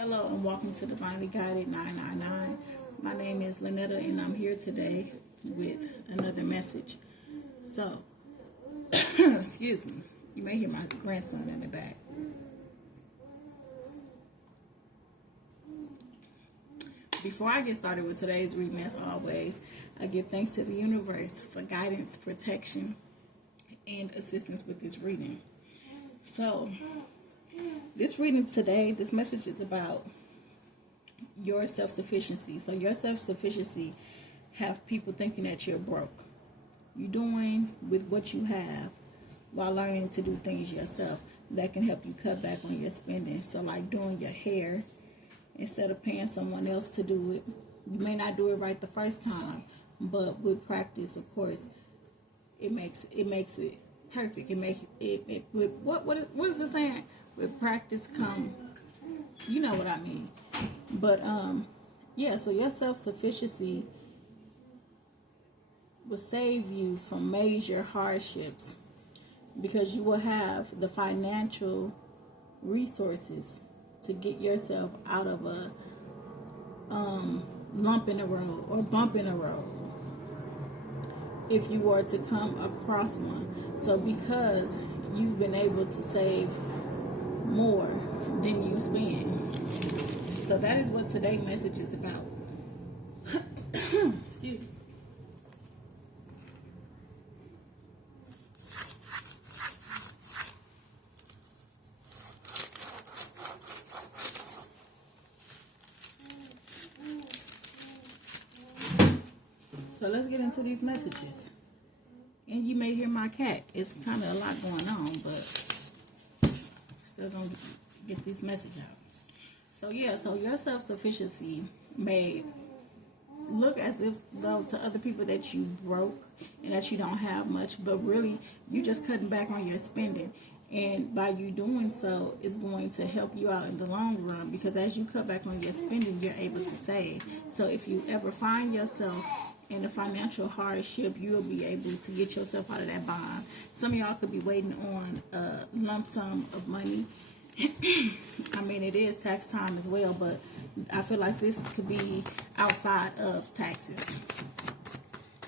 Hello and welcome to Divinely Guided 999. My name is Lynetta and I'm here today with another message. So, excuse me, you may hear my grandson in the back. Before I get started with today's reading, as always, I give thanks to the universe for guidance, protection, and assistance with this reading. So, this reading today, this message is about your self-sufficiency. So your self-sufficiency have people thinking that you're broke. You're doing with what you have while learning to do things yourself that can help you cut back on your spending. So like doing your hair, instead of paying someone else to do it, you may not do it right the first time, but with practice, of course, it makes it perfect. It makes it with what is it saying? With practice come, you know what I mean. But yeah, so your self-sufficiency will save you from major hardships because you will have the financial resources to get yourself out of a lump in the road or bump in the road if you were to come across one. So because you've been able to save more than you spend. So that is what today's message is about. Excuse me. So let's get into these messages. And you may hear my cat. It's kind of a lot going on, but still gonna get this message out. So yeah, so your self-sufficiency may look as if though to other people that you broke and that you don't have much, but really you're just cutting back on your spending. And by you doing so, it's going to help you out in the long run because as you cut back on your spending, you're able to save. So if you ever find yourself in a financial hardship, you'll be able to get yourself out of that bond. Some of y'all could be waiting on a lump sum of money. I mean, it is tax time as well, but I feel like this could be outside of taxes.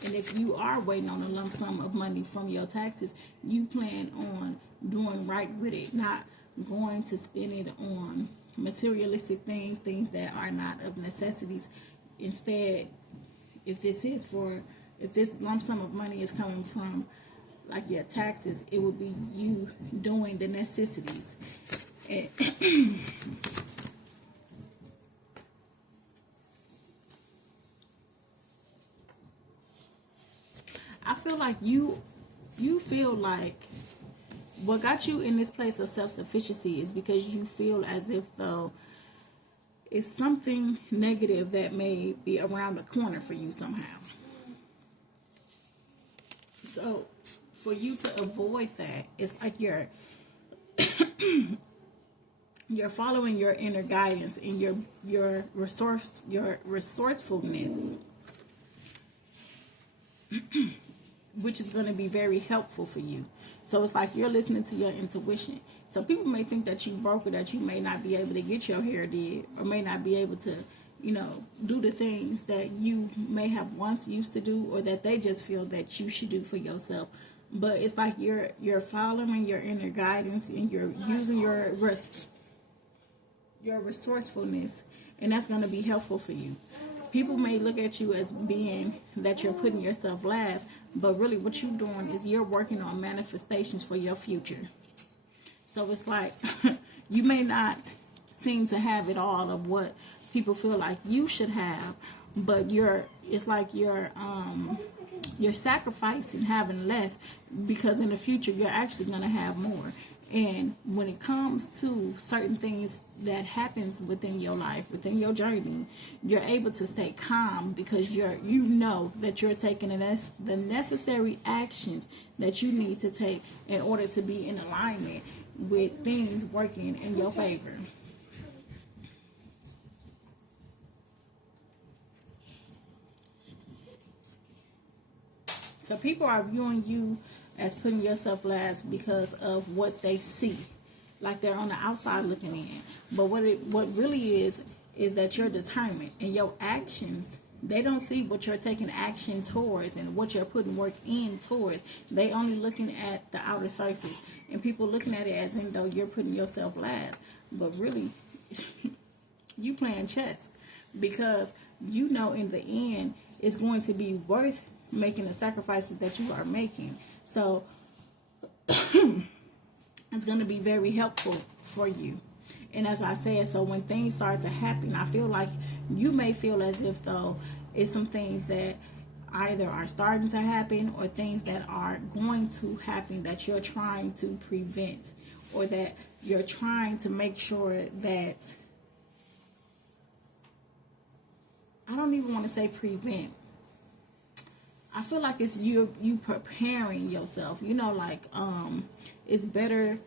And if you are waiting on a lump sum of money from your taxes, you plan on doing right with it, not going to spend it on materialistic things that are not of necessities. Instead, if this lump sum of money is coming from like your taxes, it would be you doing the necessities. And I feel like you feel like what got you in this place of self-sufficiency is because you feel as if though it's something negative that may be around the corner for you somehow. So for you to avoid that, it's like you're following your inner guidance and your resourcefulness, which is going to be very helpful for you. So it's like you're listening to your intuition. So people may think that you broke or that you may not be able to get your hair did or may not be able to, do the things that you may have once used to do or that they just feel that you should do for yourself. But it's like you're following your inner guidance and you're using your resourcefulness, and that's going to be helpful for you. People may look at you as being that you're putting yourself last, but really what you're doing is you're working on manifestations for your future. So it's like you may not seem to have it all of what people feel like you should have, but it's like you're sacrificing having less because in the future you're actually going to have more. And when it comes to certain things that happens within your life, within your journey, you're able to stay calm because you know that you're taking the necessary actions that you need to take in order to be in alignment with things working in your favor. So people are viewing you as putting yourself last because of what they see. like they're on the outside looking in. But what really is that you're determined, and your actions, they don't see what you're taking action towards and what you're putting work in towards. They only looking at the outer surface, and people looking at it as in though you're putting yourself last. But really, you playing chess, because you know in the end it's going to be worth making the sacrifices that you are making. So it's going to be very helpful for you. And as I said, so when things start to happen, I feel like you may feel as if though it's some things that either are starting to happen or things that are going to happen that you're trying to prevent, or that you're trying to make sure that, I don't even want to say prevent. I feel like it's you preparing yourself. You know, like it's better.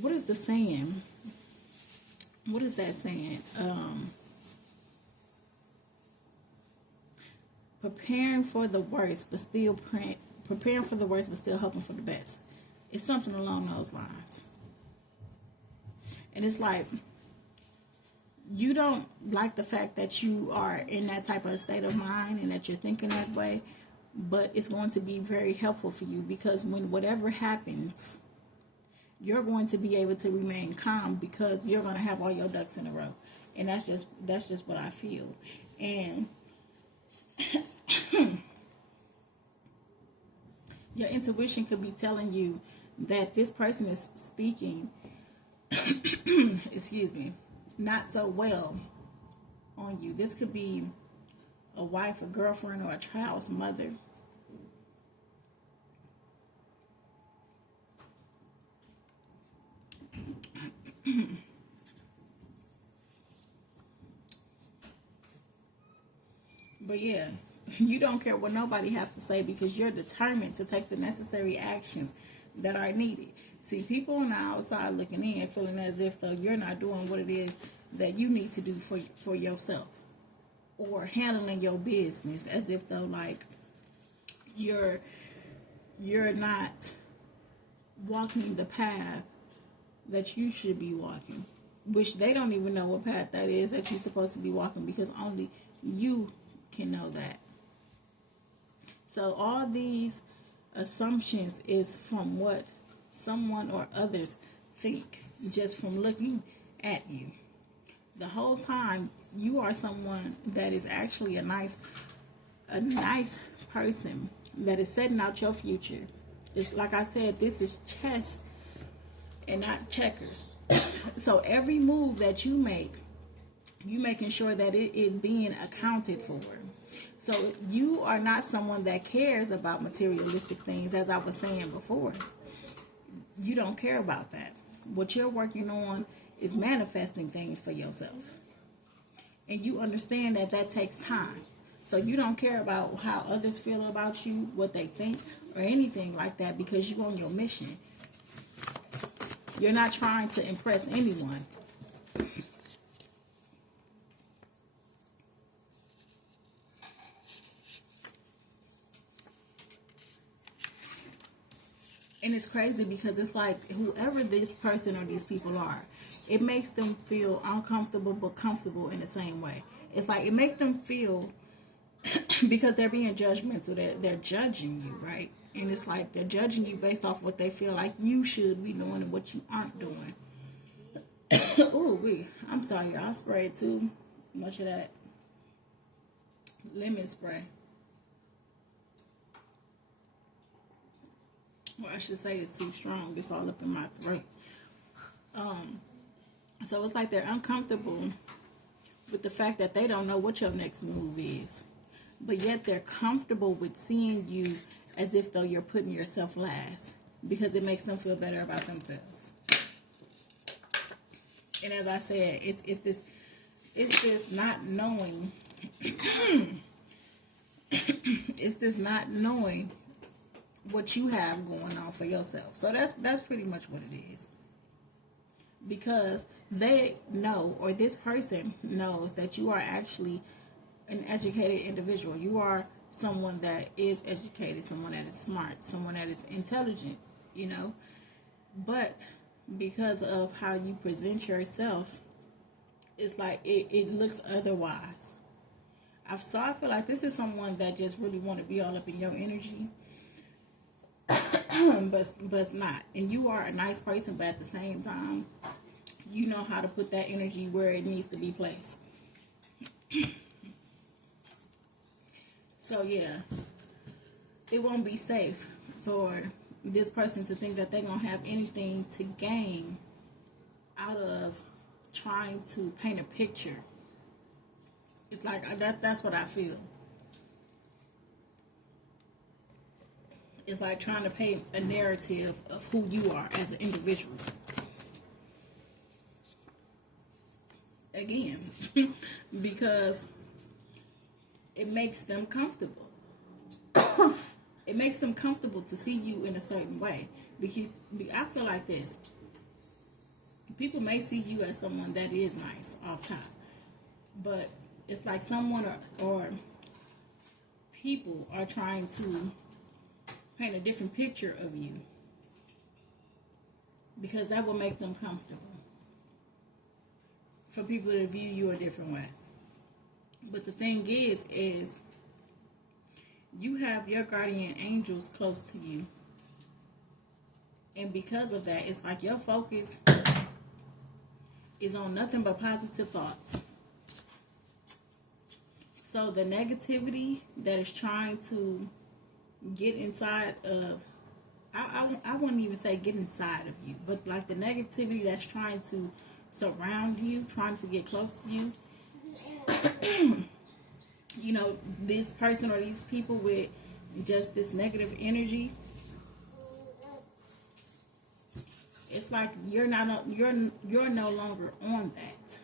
What is the saying? What is that saying? Preparing for the worst, but still preparing for the worst, but still hoping for the best. It's something along those lines. And it's like, you don't like the fact that you are in that type of state of mind and that you're thinking that way, but it's going to be very helpful for you, because when whatever happens, you're going to be able to remain calm because you're going to have all your ducks in a row. And that's just what I feel. And your intuition could be telling you that this person is speaking excuse me, not so well on you. This could be a wife, a girlfriend, or a child's mother. But yeah, you don't care what nobody have to say, because you're determined to take the necessary actions that are needed. See, people on the outside looking in, feeling as if though you're not doing what it is that you need to do for yourself, or handling your business as if though like you're not walking the path that you should be walking, which they don't even know what path that is that you're supposed to be walking, because only you can know that. So all these assumptions is from what someone or others think, just from looking at you. The whole time you are someone that is actually a nice person that is setting out your future. It's like I said, this is chess and not checkers. So every move that you make, you making sure that it is being accounted for. So you are not someone that cares about materialistic things, as I was saying before. You don't care about that. What you're working on is manifesting things for yourself. And you understand that that takes time. So you don't care about how others feel about you, what they think, or anything like that, because you're on your mission. You're not trying to impress anyone. And it's crazy because it's like whoever this person or these people are, it makes them feel uncomfortable but comfortable in the same way. It's like it makes them feel because they're being judgmental. They're judging you, right? And it's like they're judging you based off what they feel like you should be doing and what you aren't doing. Ooh, I'm sorry, y'all. I sprayed too much of that lemon spray. Or I should say it's too strong. It's all up in my throat. So it's like they're uncomfortable with the fact that they don't know what your next move is. But yet they're comfortable with seeing you as if though you're putting yourself last, because it makes them feel better about themselves. And as I said, it's this not knowing it's this not knowing what you have going on for yourself. So that's pretty much what it is. Because they know, or this person knows, that you are actually an educated individual. You are someone that is educated, someone that is smart, someone that is intelligent, you know. But because of how you present yourself, it's like it looks otherwise. I feel like this is someone that just really want to be all up in your energy, but it's not. And you are a nice person, but at the same time, you know how to put that energy where it needs to be placed. So yeah, it won't be safe for this person to think that they're gonna have anything to gain out of trying to paint a picture. It's like that's what I feel. It's like trying to paint a narrative of who you are as an individual. Again, because it makes them comfortable. It makes them comfortable to see you in a certain way. Because I feel like this. People may see you as someone that is nice off top. But it's like someone or people are trying to paint a different picture of you. Because that will make them comfortable. For people to view you a different way. But the thing is you have your guardian angels close to you. And because of that, it's like your focus is on nothing but positive thoughts. So the negativity that is trying to get inside of, I wouldn't even say get inside of you, but like the negativity that's trying to surround you, trying to get close to you. You know, this person or these people with just this negative energy, it's like you're no longer on that.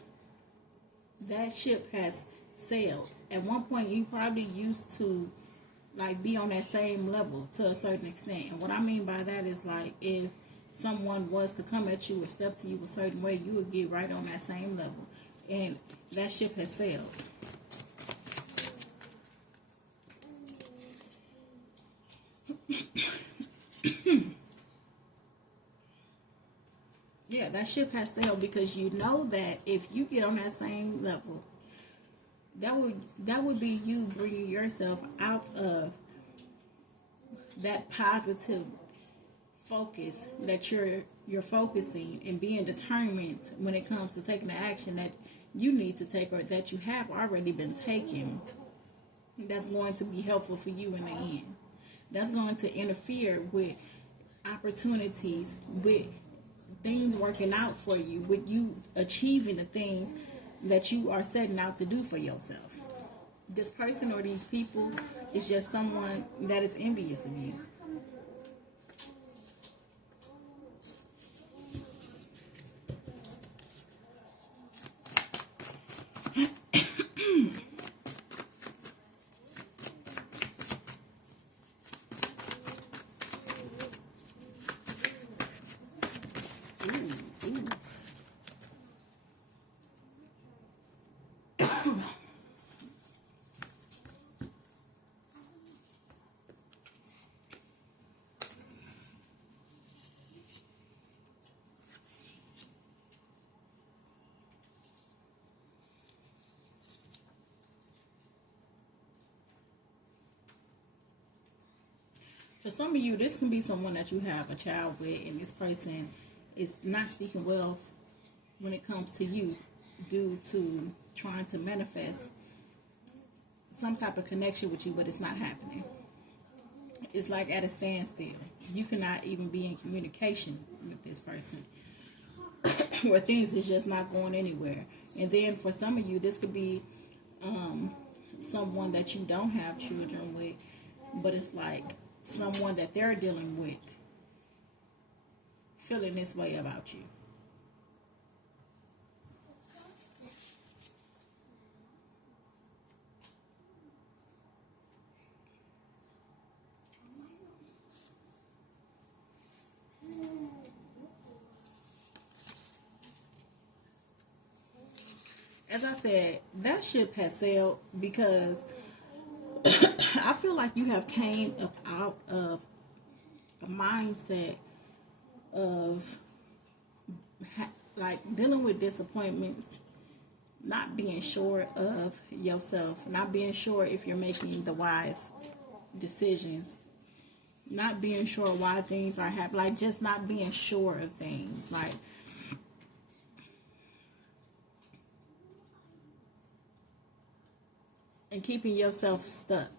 That ship has sailed. At one point, you probably used to like be on that same level to a certain extent. And what I mean by that is like if someone was to come at you or step to you a certain way, you would get right on that same level. And that ship has sailed. Yeah, that ship has sailed because you know that if you get on that same level, that would be you bringing yourself out of that positive focus that you're focusing and being determined when it comes to taking the action that you need to take or that you have already been taking. That's going to be helpful for you in the end. That's going to interfere with opportunities, with things working out for you, with you achieving the things that you are setting out to do for yourself. This person or these people is just someone that is envious of you. For some of you, this can be someone that you have a child with, and this person is not speaking well when it comes to you due to trying to manifest some type of connection with you, but it's not happening. It's like at a standstill. You cannot even be in communication with this person where things is just not going anywhere. And then for some of you, this could be someone that you don't have children with, but it's like someone that they're dealing with feeling this way about you. As I said, that ship has sailed because I feel like you have came up out of a mindset of like dealing with disappointments, not being sure of yourself, not being sure if you're making the wise decisions, not being sure why things are happening, like just not being sure of things, like and keeping yourself stuck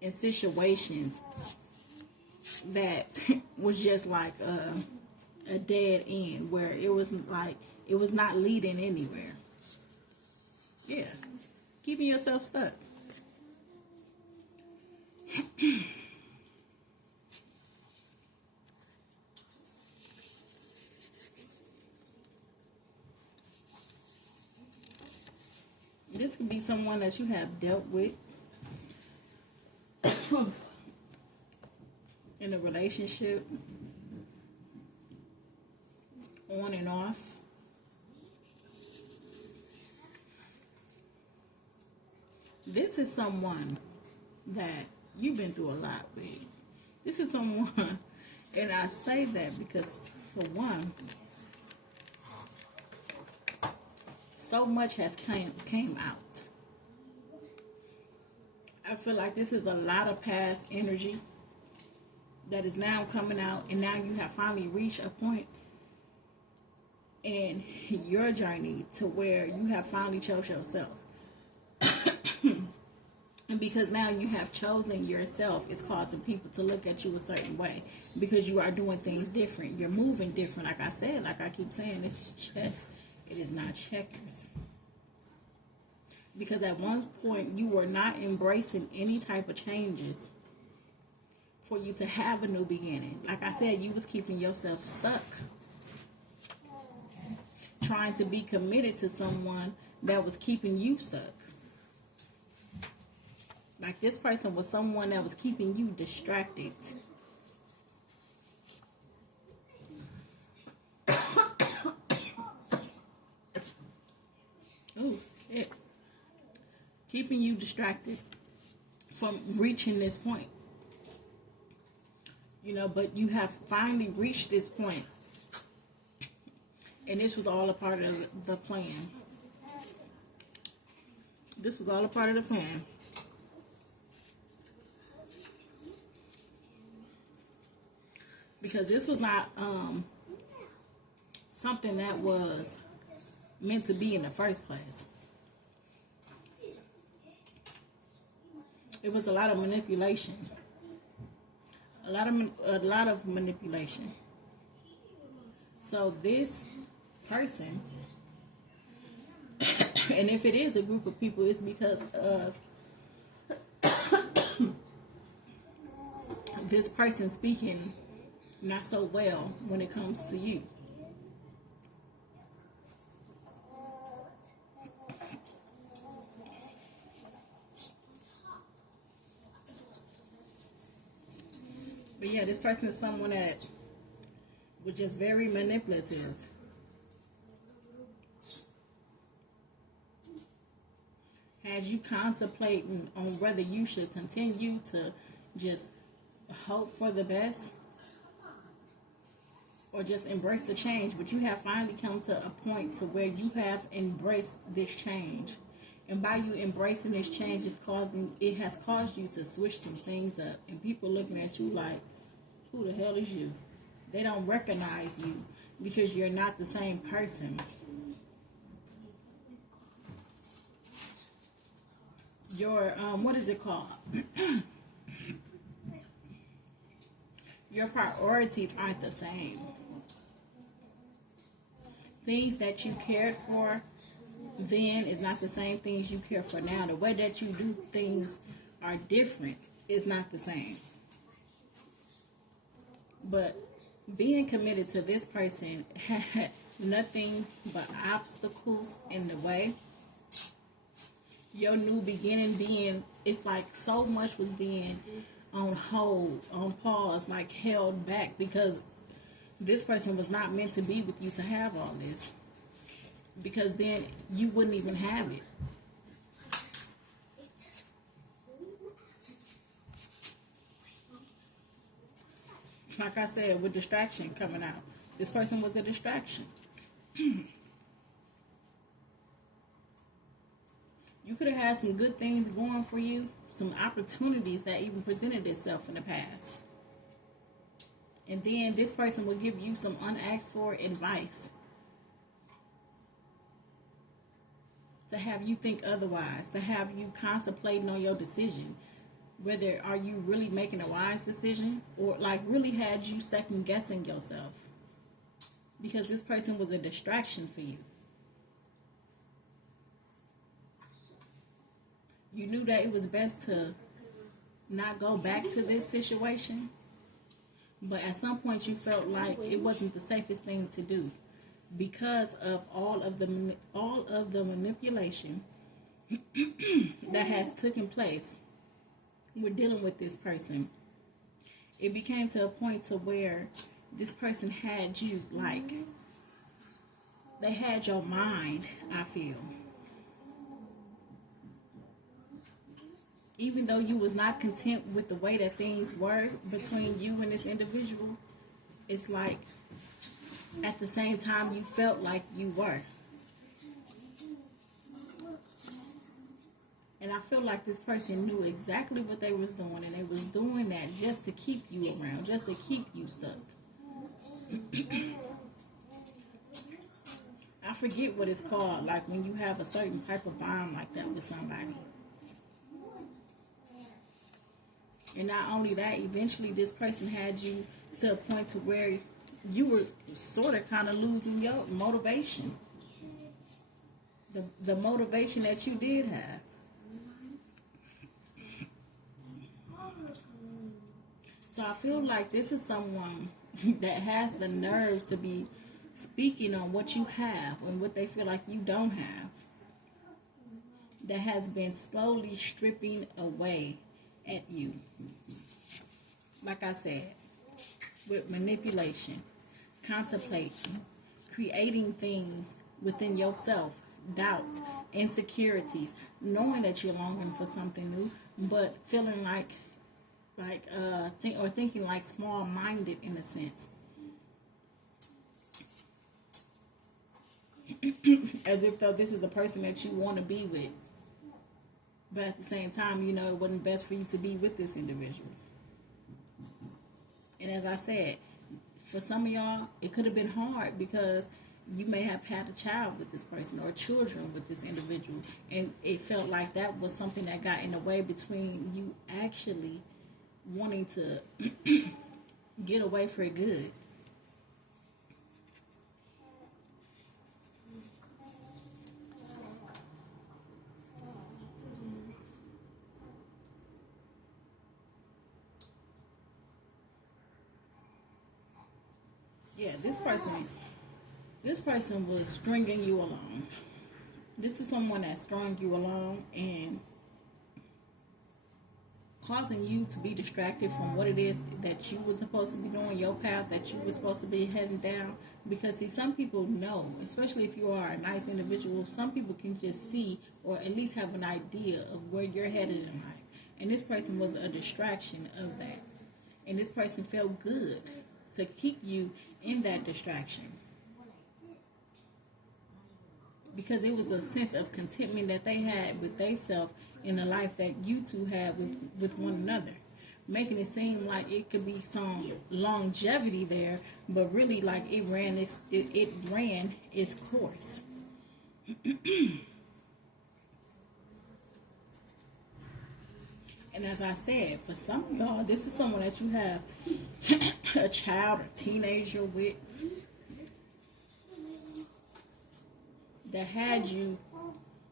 in situations that was just like a dead end, where it was like it was not leading anywhere. Yeah, keeping yourself stuck. This could be someone that you have dealt with in a relationship, on and off. This is someone that you've been through a lot with. This is someone, and I say that because, for one, so much has came out. I feel like this is a lot of past energy that is now coming out, and now you have finally reached a point in your journey to where you have finally chose yourself. And because now you have chosen yourself, it's causing people to look at you a certain way because you are doing things different. You're moving different. Like I said, like I keep saying, this is chess. It is not checkers. Because at one point you were not embracing any type of changes for you to have a new beginning. Like I said, you was keeping yourself stuck, trying to be committed to someone that was keeping you stuck. Like this person was someone that was keeping you distracted. Oh, yeah. Keeping you distracted from reaching this point. You know, but you have finally reached this point. And this was all a part of the plan. This was all a part of the plan. Because this was not something that was meant to be in the first place. It was a lot of manipulation. A lot of manipulation. So this person, and if it is a group of people, it's because of this person speaking not so well when it comes to you. But yeah, this person is someone that was just very manipulative. Had you contemplating on whether you should continue to just hope for the best or just embrace the change, but you have finally come to a point to where you have embraced this change. And by you embracing this change, it has caused you to switch some things up. And people looking at you like, who the hell is you? They don't recognize you because you're not the same person. Your, what is it called? Your priorities aren't the same. Things that you cared for then is not the same things you care for now. The way that you do things are different. It's not the same. But being committed to this person had nothing but obstacles in the way. Your new beginning it's like so much was being on hold, on pause, like held back because this person was not meant to be with you to have all this. Because then you wouldn't even have it. Like I said, with distraction coming out, This person was a distraction. You could have had some good things going for you, some opportunities that even presented itself in the past. And then this person will give you some unasked for advice to have you think otherwise, to have you contemplating on your decision. Whether are you really making a wise decision, or like really had you second guessing yourself. Because this person was a distraction for you. You knew that it was best to not go back to this situation, but at some point you felt like it wasn't the safest thing to do because of all of the manipulation that has taken place with dealing with this person. It became to a point to where this person had you like, they had your mind, I feel. Even though you was not content with the way that things were between you and this individual, it's like at the same time you felt like you were. And I feel like this person knew exactly what they was doing, and they was doing that just to keep you around, just to keep you stuck. I forget what it's called, like when you have a certain type of bond like that with somebody. And not only that, eventually this person had you to a point to where you were sort of kind of losing your motivation. The motivation that you did have. So I feel like this is someone that has the nerves to be speaking on what you have and what they feel like you don't have. That has been slowly stripping away at you. Like I said, with manipulation, contemplating, creating things within yourself, doubt, insecurities, knowing that you're longing for something new, but feeling thinking like small-minded in a sense. As if though this is a person that you want to be with. But at the same time, you know it wasn't best for you to be with this individual. And as I said, for some of y'all, it could have been hard because you may have had a child with this person or children with this individual. And it felt like that was something that got in the way between you actually wanting to get away for good. Yeah, this person was stringing you along. This is someone that strung you along and causing you to be distracted from what it is that you were supposed to be doing, your path that you were supposed to be heading down. Because see, some people know, especially if you are a nice individual, some people can just see or at least have an idea of where you're headed in life. And this person was a distraction of that. And this person felt good to keep you in that distraction. Because it was a sense of contentment that they had with themselves in the life that you two had with one another. Making it seem like it could be some longevity there, but really like it ran its course. And as I said, for some of y'all, this is someone that you have a child or teenager with that had you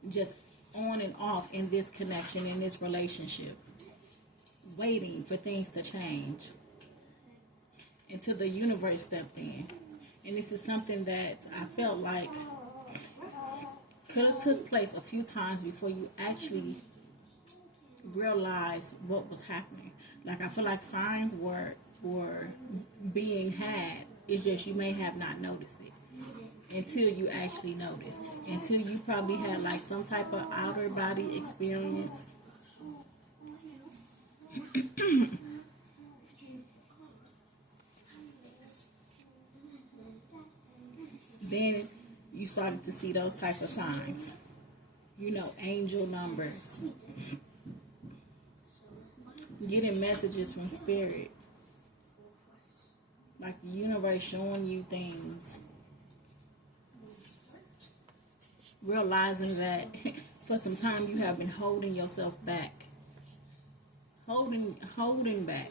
just on and off in this connection, in this relationship, waiting for things to change until the universe stepped in. And this is something that I felt like could have took place a few times before you actually realized what was happening. Like I feel like signs were being had. It's just you may have not noticed it until you actually noticed. Until you probably had like some type of outer body experience. then you started to see those type of signs. You know, angel numbers. Getting messages from spirit. Like the universe showing you things. Realizing that for some time you have been holding yourself back. Holding back.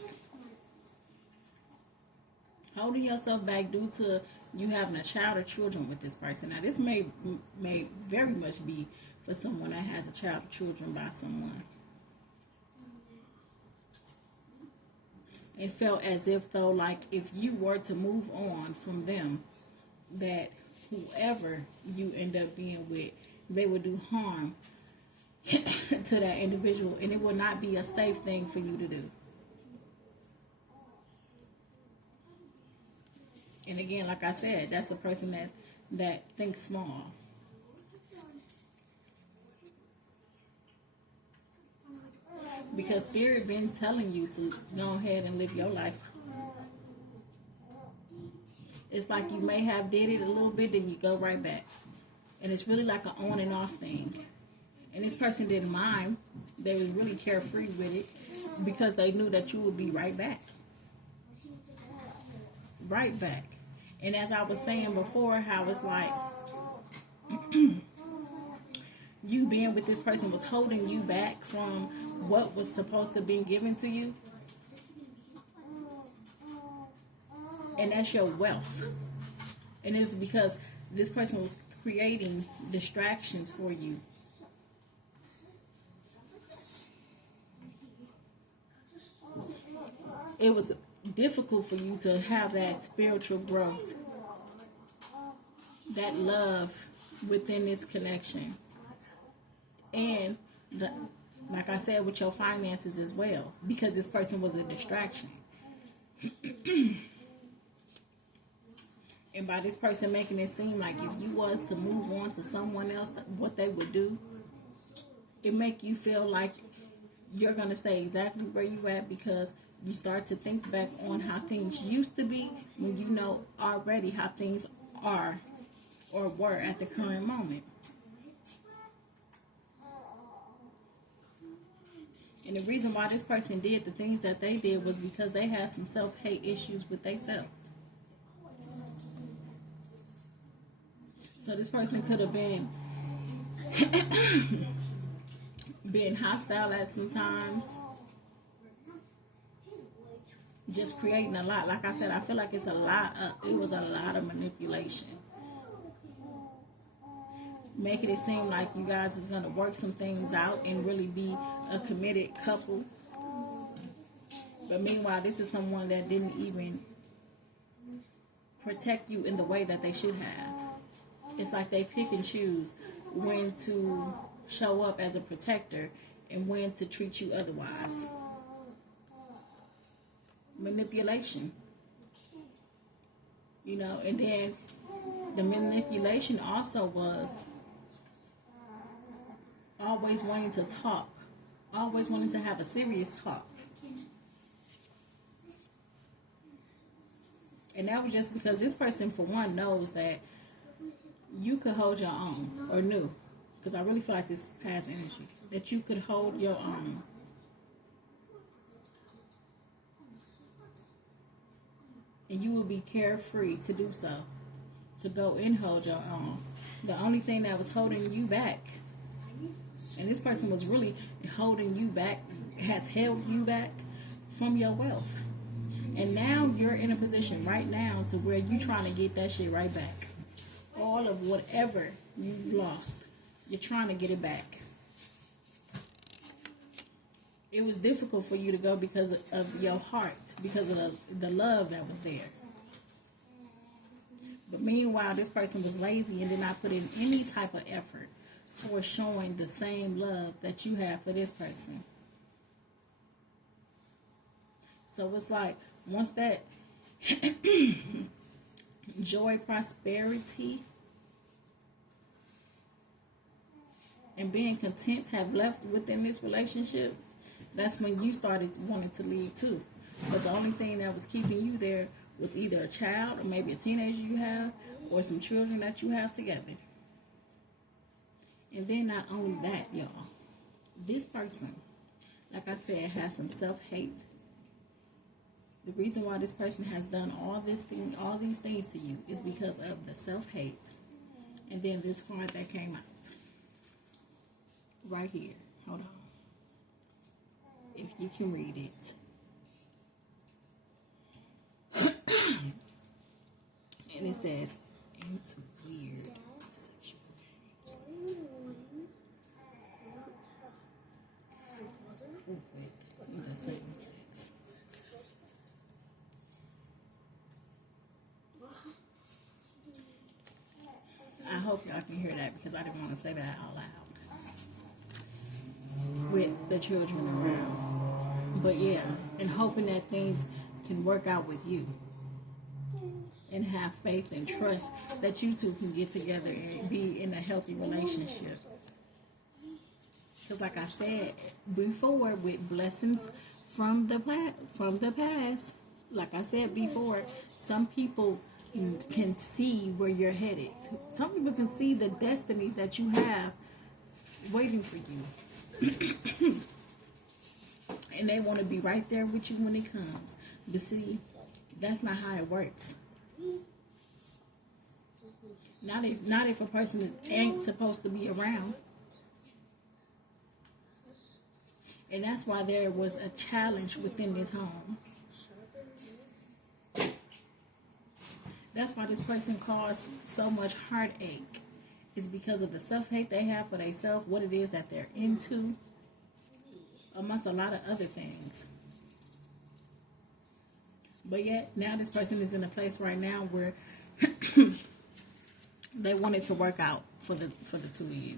Holding yourself back due to you having a child or children with this person. Now, this may very much be for someone that has a child or children by someone. It felt as if, though, like if you were to move on from them, that whoever you end up being with, they would do harm to that individual, and it would not be a safe thing for you to do. And again, like I said, that's a person that thinks small. Because Spirit been telling you to go ahead and live your life. It's like you may have did it a little bit, then you go right back. And it's really like an on and off thing. And this person didn't mind. They were really carefree with it because they knew that you would be right back. Right back. And as I was saying before, how it's like you being with this person was holding you back from what was supposed to be given to you. And that's your wealth. And it was because this person was creating distractions for you. It was difficult for you to have that spiritual growth, that love within this connection. And like I said, with your finances as well, because this person was a distraction. And by this person making it seem like if you was to move on to someone else, what they would do, it make you feel like you're going to stay exactly where you at, because you start to think back on how things used to be when you know already how things are or were at the current moment. And the reason why this person did the things that they did was because they had some self-hate issues with themselves. So this person could have been being hostile at some times. Just creating a lot. Like I said, I feel like it's a lot. It was a lot of manipulation. Making it seem like you guys was going to work some things out and really be a committed couple. But meanwhile, this is someone that didn't even protect you in the way that they should have. It's like they pick and choose when to show up as a protector and when to treat you otherwise. Manipulation. You know, and then the manipulation also was always wanting to talk, always wanting to have a serious talk. And that was just because this person, for one, knows that you could hold your own, or knew, because I really feel like this is past energy, that you could hold your own. And you will be carefree to do so, to go and hold your own. The only thing that was holding you back, and this person was really holding you back, has held you back from your wealth. And now you're in a position right now to where you're trying to get that shit right back. All of whatever you've lost, you're trying to get it back. It was difficult for you to go because of your heart, because of the love that was there. But meanwhile, this person was lazy and did not put in any type of effort towards showing the same love that you have for this person. So it's like, once that joy, prosperity, and being content have left within this relationship, that's when you started wanting to leave too. But the only thing that was keeping you there was either a child or maybe a teenager you have, or some children that you have together. And then not only that, y'all, this person, like I said, has some self-hate. The reason why this person has done all these things to you is because of the self-hate. And then this card that came out right here. Hold on. If you can read it. And it says, into weird sexual games. Oh, wait. That's not even sex. I hope y'all can hear that because I didn't want to say that out loud. With the children around. But yeah, and hoping that things can work out with you. And have faith and trust that you two can get together and be in a healthy relationship. Because like I said before, with blessings from the past, like I said before, some people can see where you're headed. Some people can see the destiny that you have waiting for you. And they want to be right there with you when it comes. But see, that's not how it works. Not if a person ain't supposed to be around. And that's why there was a challenge within this home. That's why this person caused so much heartache. It's because of the self-hate they have for themselves, what it is that they're into, amongst a lot of other things. But yet, now this person is in a place right now where they want it to work out for the two of you.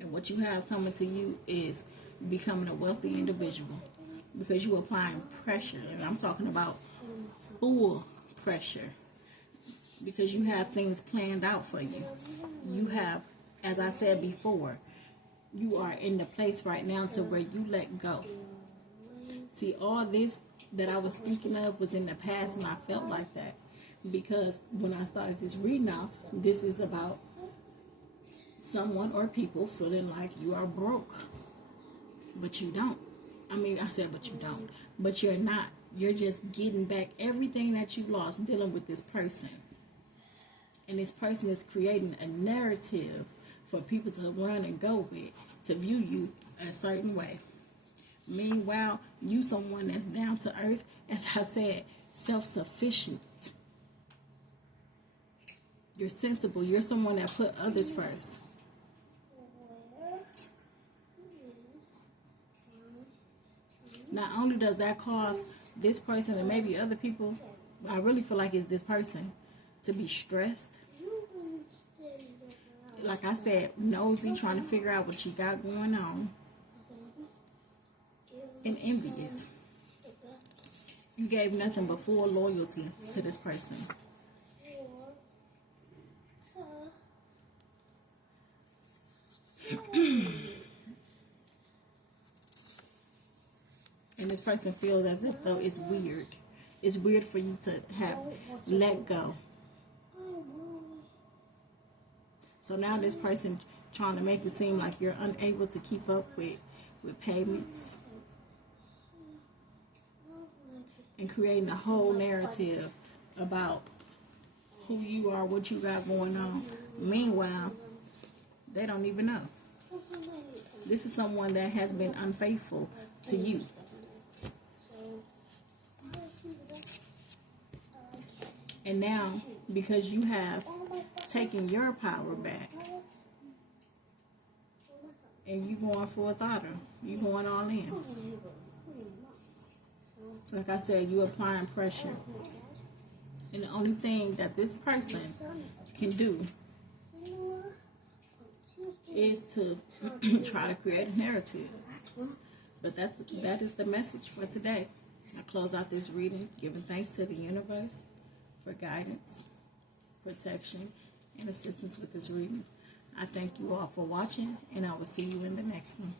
And what you have coming to you is becoming a wealthy individual because you're applying pressure. And I'm talking about full pressure because you have things planned out for you. You have, as I said before, you are in the place right now to where you let go. See, all this that I was speaking of was in the past, and I felt like that because when I started this reading off, this is about someone or people feeling like you are broke, but you don't. I mean, I said, but you don't. But you're not. You're just getting back everything that you lost dealing with this person. And this person is creating a narrative for people to run and go with, to view you a certain way. Meanwhile, you someone that's down to earth, as I said, self-sufficient. You're sensible. You're someone that put others first. Not only does that cause this person and maybe other people, I really feel like it's this person, to be stressed. Like I said, nosy, trying to figure out what you got going on. And envious. You gave nothing but full loyalty to this person. And this person feels as if though it's weird. It's weird for you to have let go. So now this person trying to make it seem like you're unable to keep up with payments. And creating a whole narrative about who you are, what you got going on. Meanwhile, they don't even know. This is someone that has been unfaithful to you. And now, because you have taken your power back, and you going full throttle, you going all in. Like I said, you applying pressure. And the only thing that this person can do is to try to create a narrative. But that is the message for today. I close out this reading, giving thanks to the universe for guidance, protection, and assistance with this reading. I thank you all for watching, and I will see you in the next one.